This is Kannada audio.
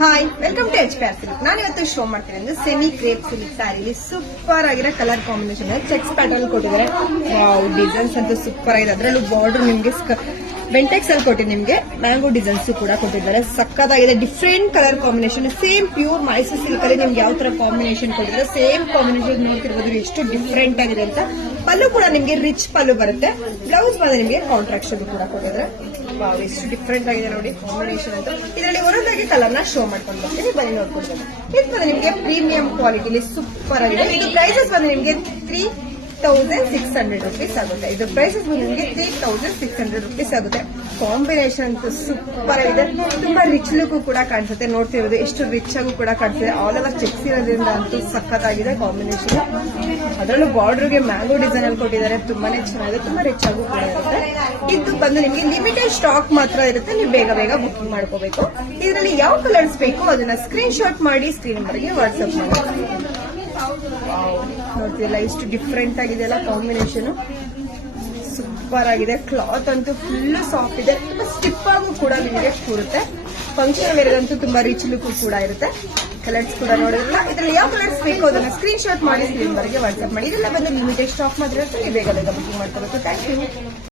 Hi, welcome to H P R silk. ನಾನು ಇವತ್ತು ಶೋ ಮಾಡ್ತೀನಿ ಅಂದ್ರೆ ಸೆಮಿ ಕ್ರೇಪ್ ಸಿಲ್ಕ್ ಸ್ಯಾರಿಲಿ ಸೂಪರ್ ಆಗಿರೋ ಕಲರ್ ಕಾಂಬಿನೇಷನ್ ಚೆಕ್ಸ್ ಪ್ಯಾಟರ್ನ್ ಕೊಟ್ಟಿದ್ದಾರೆ. ಡಿಸೈನ್ಸ್ ಅಂತೂ ಸೂಪರ್ ಆಗಿದೆ. ಅದರಲ್ಲೂ ಬಾರ್ಡರ್ ನಿಮ್ಗೆ ಬೆಂಟೆಕ್ಸ್ ಅಲ್ಲಿ ಕೊಟ್ಟಿದ್ದು, ನಿಮ್ಗೆ ಮ್ಯಾಂಗೋ ಡಿಸೈನ್ಸ್ ಕೂಡ ಕೊಟ್ಟಿದ್ದಾರೆ. ಸಕ್ಕತ್ತಾಗಿದೆ. Different colour combination, same pure Mysuru silk ಅಲ್ಲಿ ನಿಮ್ಗೆ ಯಾವ ತರ ಕಾಂಬಿನೇಷನ್ ಕೊಟ್ಟಿದ್ದಾರೆ ಸೇಮ್ ಕಾಂಬಿನೇಷನ್ ನೋಡ್ತಿರ್ಬೋದು ಎಷ್ಟು ಡಿಫ್ರೆಂಟ್ ಆಗಿದೆ ಅಂತ. ಪಲ್ಲು ಕೂಡ ನಿಮ್ಗೆ ರಿಚ್ ಪಲ್ಲು ಬರುತ್ತೆ. ಬ್ಲೌಸ್ ಬಂದ್ರೆ ನಿಮ್ಗೆ ಕಾಂಟ್ರಾಕ್ಟ್ ಕೂಡ ಕೊಟ್ಟಿದ್ದಾರೆ. ಎಷ್ಟು ಡಿಫ್ರೆಂಟ್ ಆಗಿದೆ ನೋಡಿ ಕಾಂಬಿನೇಷನ್ ಅಂತ. ಇದರಲ್ಲಿ ಒಂದೊಂದಾಗಿ ಕಲರ್ ನ ಶೋ ಮಾಡ್ಕೊಂಡು ಬರ್ತೀನಿ, ಬನ್ನಿ ನೋಡ್ಕೊಳ್ತೀನಿ. ಇದು ಬಂದ್ರೆ ನಿಮ್ಗೆ ಪ್ರೀಮಿಯಂ ಕ್ವಾಲಿಟಿಲಿ ಸೂಪರ್ ಆಗಿದೆ. ಇದು ಪ್ರೈಸಸ್ ಬಂದ್ರೆ ನಿಮ್ಗೆ 3600 rupees ಆಗುತ್ತೆ. ಇದು ಪ್ರೈಸಸ್ ಬಂದ್ರೆ ನಿಮ್ಗೆ 3600 rupees ಆಗುತ್ತೆ. ಕಾಂಬಿನೇಷನ್ ಅಂತೂ ಸೂಪರ್ ಆಗಿದೆ. ತುಂಬಾ ರಿಚ್ ಲುಕ್ ಕೂಡ ಕಾಣಿಸುತ್ತೆ. ನೋಡ್ತಿರೋದು ಎಷ್ಟು ರಿಚ್ ಆಗೂ ಕೂಡ ಕಾಣಿಸುತ್ತೆ. ಆಲ್ ಓವರ್ ಚೆಕ್ಸ್ ಇರೋದ್ರಿಂದ ಅಂತೂ ಸಖತ್ತಾಗಿದೆ ಕಾಂಬಿನೇಷನ್. ಅದರಲ್ಲೂ ಬಾರ್ಡರ್ಗೆ ಮ್ಯಾಂಗೋ ಡಿಸೈನ್ ಅಲ್ಲಿ ಕೊಟ್ಟಿದ್ದಾರೆ. ತುಂಬಾನೇ ಚೆನ್ನಾಗಿದೆ. ತುಂಬಾ ರಿಚ್ ಆಗೂ ಕೂಡ ಇರುತ್ತೆ. ಇದು ಬಂದು ನಿಮ್ಗೆ ಲಿಮಿಟೆಡ್ ಸ್ಟಾಕ್ ಮಾತ್ರ ಇರುತ್ತೆ. ನೀವು ಬೇಗ ಬೇಗ ಬುಕಿಂಗ್ ಮಾಡ್ಕೋಬೇಕು. ಇದರಲ್ಲಿ ಯಾವ ಕಲರ್ಸ್ ಬೇಕು ಅದನ್ನ ಸ್ಕ್ರೀನ್ ಶಾಟ್ ಮಾಡಿ ಸ್ಕ್ರೀನ್ ನಂಬರ್ಗೆ ವಾಟ್ಸ್ಆಪ್ ಮಾಡಿ. ನೋಡ್ತಿಲ್ಲ ಎಷ್ಟು ಡಿಫ್ರೆಂಟ್ ಆಗಿದೆ ಅಲ್ಲ ಕಾಂಬಿನೇಷನ್. ಸೂಪರ್ ಆಗಿದೆ. ಕ್ಲಾತ್ ಅಂತೂ ಫುಲ್ ಸಾಫ್ಟ್ ಇದೆ. ತುಂಬಾ ಸ್ಟಿಪ್ ಆಗು ಕೂಡ ನಿಮಗೆ ಕೂರುತ್ತೆ. ಫಂಕ್ಷನ್ ವೇರ್ ಅಂತೂ ತುಂಬಾ ರಿಚ್ ಲುಕ್ ಕೂಡ ಇರುತ್ತೆ. ಕಲರ್ಸ್ ಕೂಡ ನೋಡಿದ್ರಲ್ಲ. ಇದರಲ್ಲಿ ಯಾವ ಕಲರ್ಸ್ ಬೇಕು ಅದನ್ನ ಸ್ಕ್ರೀನ್ ಶಾಟ್ ಮಾಡಿ ಸ್ಕ್ರೀನ್ ನಂಬರ್ಗೆ ವಾಟ್ಸ್ಆಪ್ ಮಾಡಿ. ಇದೆಲ್ಲ ಬಂದು ಲಿಮಿಟೆಡ್ ಸ್ಟಾಕ್ ಮಾತ್ರ ಇರುತ್ತೆ. ಬೇಗ ಬೇಗ ಬುಕಿಂಗ್ ಮಾಡ್ಕೋಬೇಕು. Thank you.